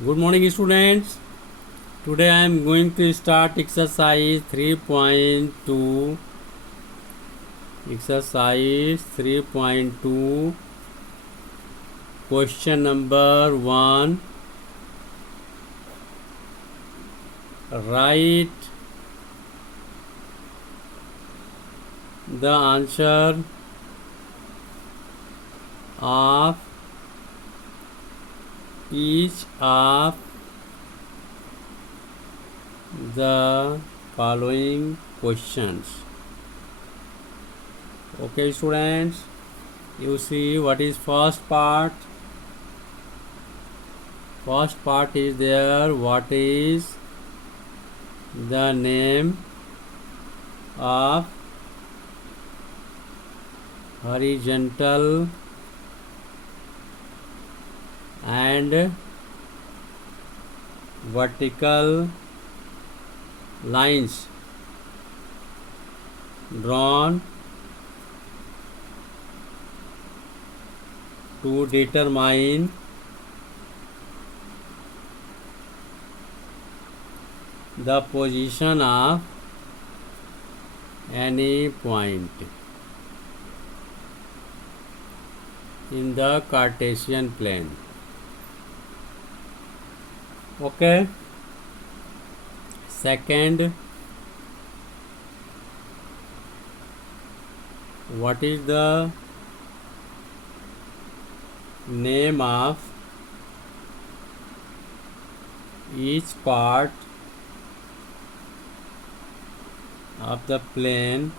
Good morning, students. Today I am going to start exercise 3.2. Exercise 3.2. Question number 1. Write the answer of each of the following questions. Okay, students, you see what is first part. First part is there. What is the name of horizontal and vertical lines drawn to determine the position of any point in the Cartesian plane. Okay. Second, what is the name of each part of the plane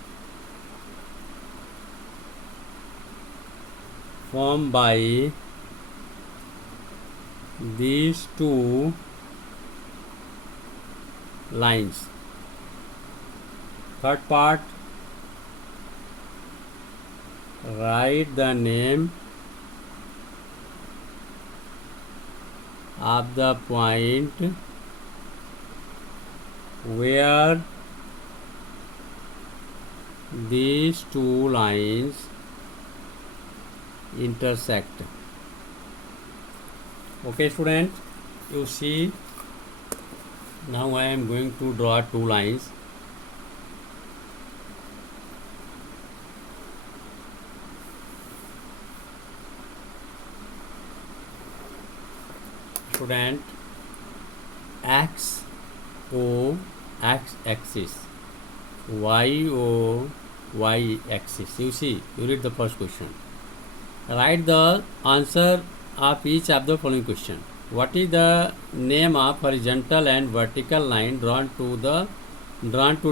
formed by these two lines. Third part, write the name of the point where these two lines intersect. Okay, student, you see, now I am going to draw two lines. Student, X O X axis, Y O Y axis. You see, you read the first question. Write the answer of each of the following question. What is the name of horizontal and vertical line drawn to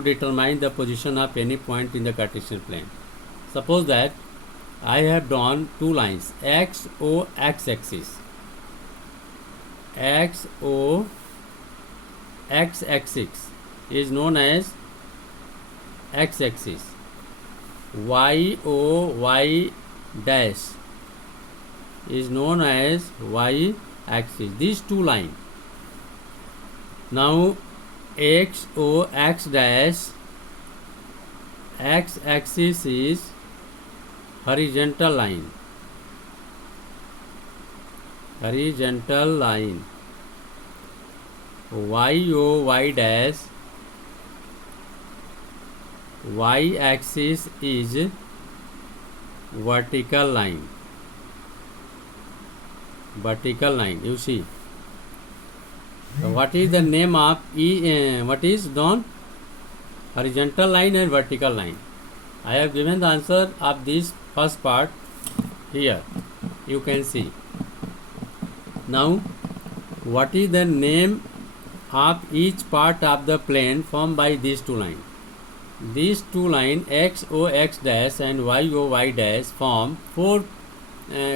determine the position of any point in the Cartesian plane? Suppose that I have drawn two lines, X O X axis. X O X axis is known as X axis. Y O Y dash is known as Y axis. These two lines. Now X O X dash, X axis is horizontal line. Horizontal line. Y O Y dash, Y axis is vertical line. Vertical line, you see. So what is the name of what is done? Horizontal line and vertical line. I have given the answer of this first part here. You can see. Now, what is the name of each part of the plane formed by these two lines? These two lines, X O X dash and Y O Y dash, form four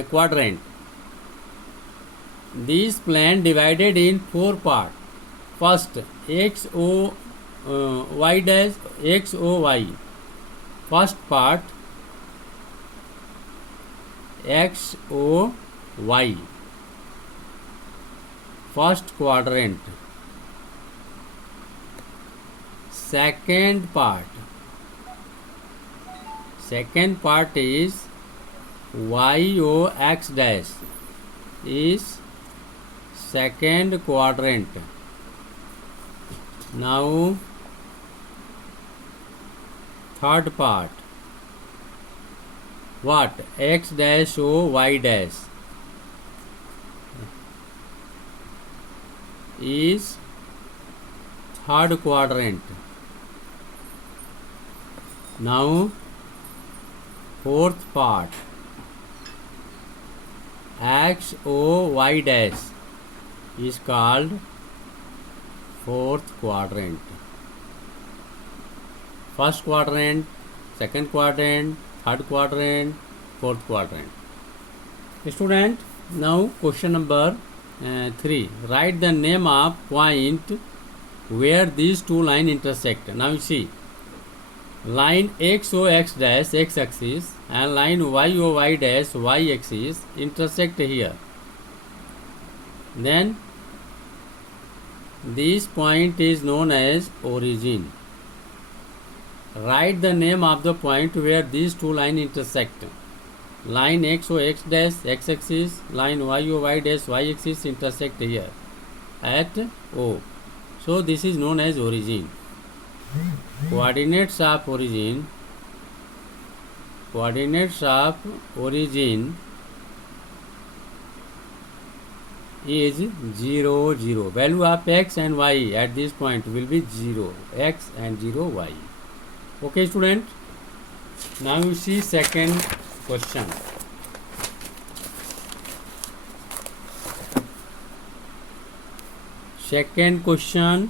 quadrant. This plane divided in four parts. First, X O Y dash, X O Y. First part, X O Y. First quadrant. Second part is Y O X dash is second quadrant. Now third part. What? X dash O Y dash is third quadrant. Now fourth part. X O Y dash is called fourth quadrant. First quadrant, second quadrant, third quadrant, fourth quadrant. Student, now question number 3. Write the name of point where these two lines intersect. Now you see, line XOX dash X axis and line YOY dash Y axis intersect here. Then this point is known as origin. Write the name of the point where these two lines intersect. Line XOX dash X axis, line YOY dash Y axis intersect here at O. So this is known as origin. Coordinates of origin is 0, 0. Value of X and Y at this point will be 0, X and 0, Y. Okay, student. Now you see second question. Second question,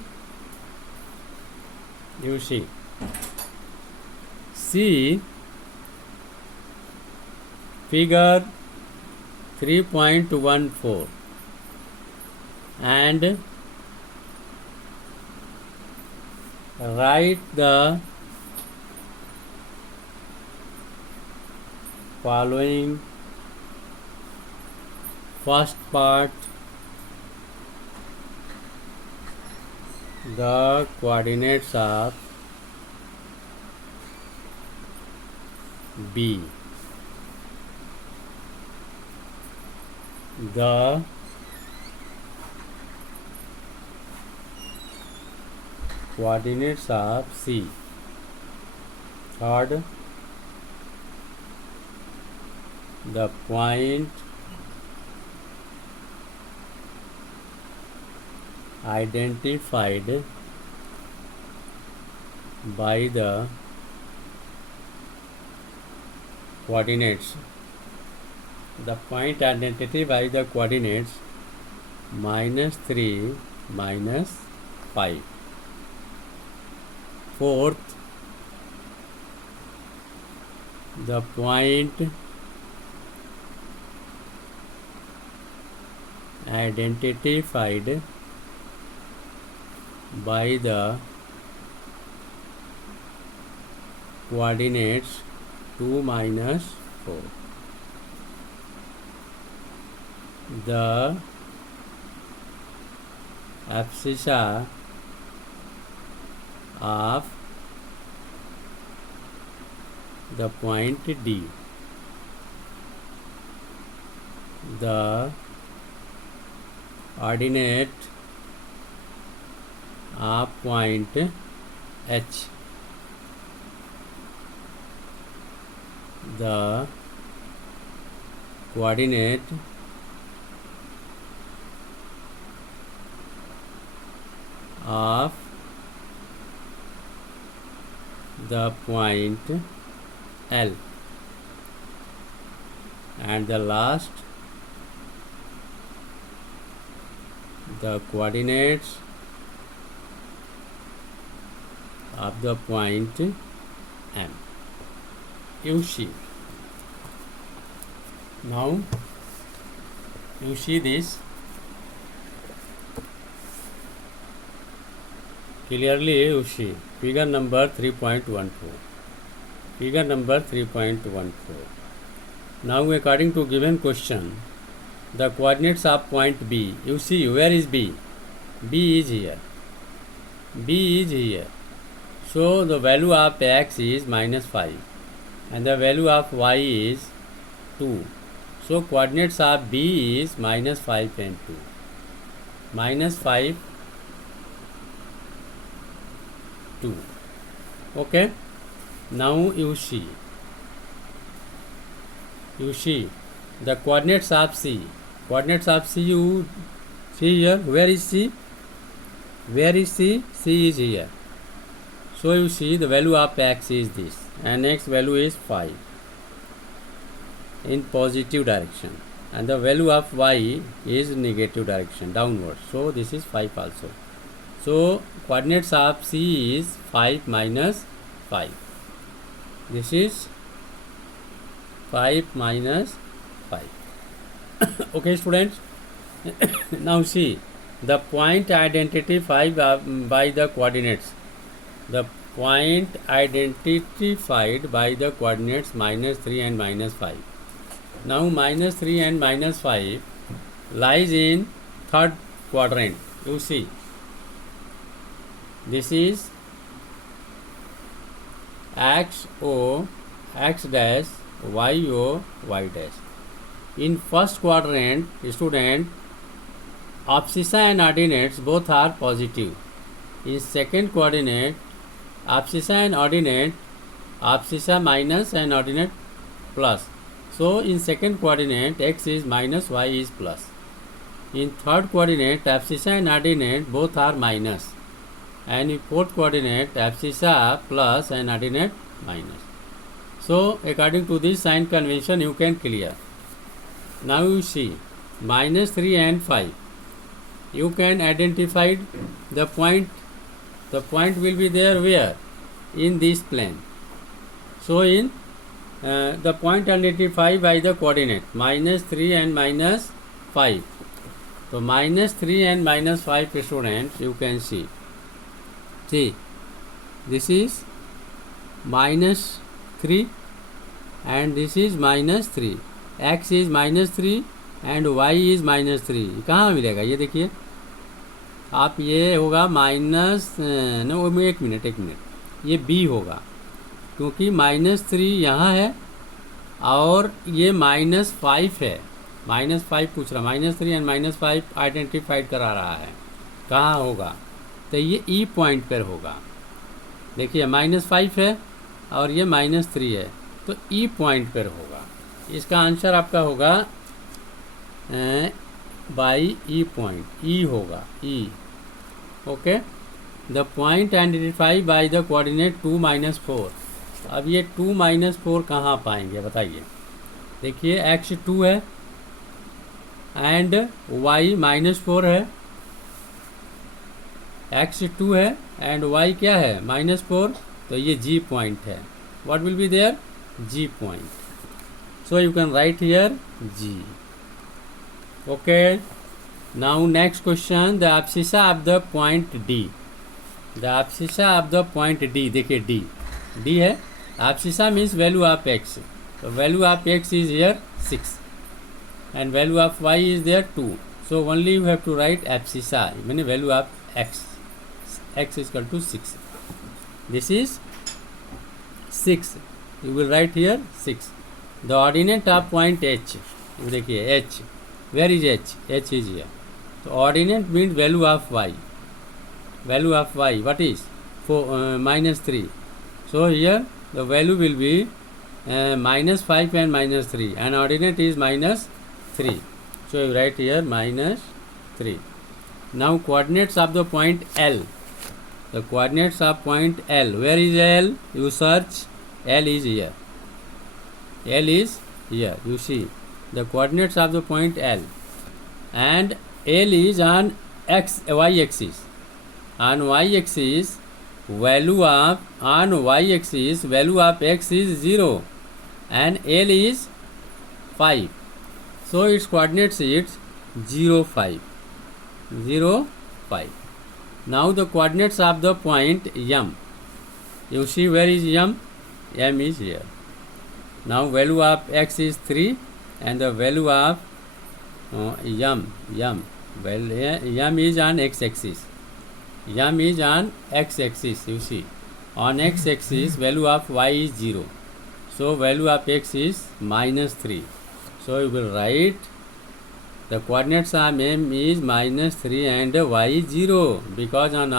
you see. See figure 3.14 and write the following. First part, the coordinates of B. The coordinates of C. Third, the point identified by the coordinates. The point identity by the coordinates -3, -5. Fourth, the point identified by the coordinates 2, -4. The abscissa of the point D. The ordinate of point H. The coordinate of the point L, and the last, the coordinates of the point M. You see, now you see this clearly. You see figure number 3.14. Figure number 3.14. Now according to given question, the coordinates of point B. You see, where is B? B is here. B is here. So the value of X is -5 and the value of Y is 2. So coordinates of B is -5 and 2. -5 2. Okay, now you see the coordinates of C. Coordinates of C, you see here. Where is C? Where is C? C is here. So you see the value of x is this, and x value is 5 in positive direction, and the value of y is negative direction, downward. So this is 5 also. So coordinates of C is 5 minus 5. This is 5 minus 5. Okay, students. Now see the point identified by the coordinates. The point identified by the coordinates -3 and -5. Now -3 and -5 lies in third quadrant. You see, this is x o x dash y o y dash. In first quadrant, student, abscissa and ordinates both are positive. In second coordinate, abscissa and ordinate, abscissa minus and ordinate plus. So in second coordinate, x is minus, y is plus. In third coordinate, abscissa and ordinate both are minus, and in fourth coordinate, abscissa plus and ordinate minus. So according to this sign convention, you can clear. Now you see -3 and 5. You can identify the point. The point will be there where? In this plane. So in the point identified by the coordinate -3 and -5. So -3 and -5, students, you can see. See, this is -3 and this is -3. X is -3 and y is -3. कहाँ मिलेगा ये देखिए आप, ये होगा minus न, एक minute ये b होगा, क्योंकि -3 यहाँ है और ये -5 है. -5 पूछ रहा, -3 एंड -5 आइडेंटिफाइड करा रहा है. कहाँ होगा? तो ये ई पॉइंट पर होगा. देखिए -5 है और ये -3 है, तो ई पॉइंट पर होगा. इसका आंसर आपका होगा बाई ई पॉइंट. ई होगा, E. Okay, the point identified by the coordinate 2 - 4. अब ये 2 - 4 कहाँ पाएंगे बताइए. देखिए x 2 है एंड y -4 है. x 2 है एंड y क्या है? -4. तो ये g पॉइंट है. What will be there? g point. So you can write here G. Okay. Now next question, the abscissa of the point D. The abscissa of the point D. देखिए D. D है. Abscissa means value of x. So value of x is here 6 and value of y is there 2. So only you have to write abscissa, meaning value of x. X is equal to 6. This is 6. You will write here 6. The ordinate of point H. देखिए H. Where is H? H is here. So ordinate means value of y. Value of y. What is? -3. So here the value will be -5 and -3, and ordinate is -3. So you write here -3. Now coordinates of the point L. The coordinates of point L. Where is L? You search. L is here. L is here. You see the coordinates of the point L, and L is on y axis. On y axis value of x is 0 and L is 5. So its coordinates is 0, 5. 0, 5. Now the coordinates of the point M. You see where is M? M is here. Now value of x is 3 and the value of M is on x-axis. M is on x-axis. You see, on x-axis value of y is 0. So value of x is -3. So you will write The coordinates of m is -3 and y is 0, because on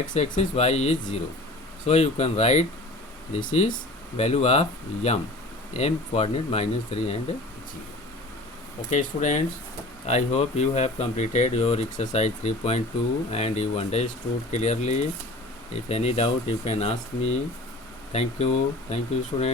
x-axis y is 0. So you can write this is value of m coordinate -3 and 0. Okay students, I hope you have completed your exercise 3.2 and you understood clearly. If any doubt you can ask me. Thank you students.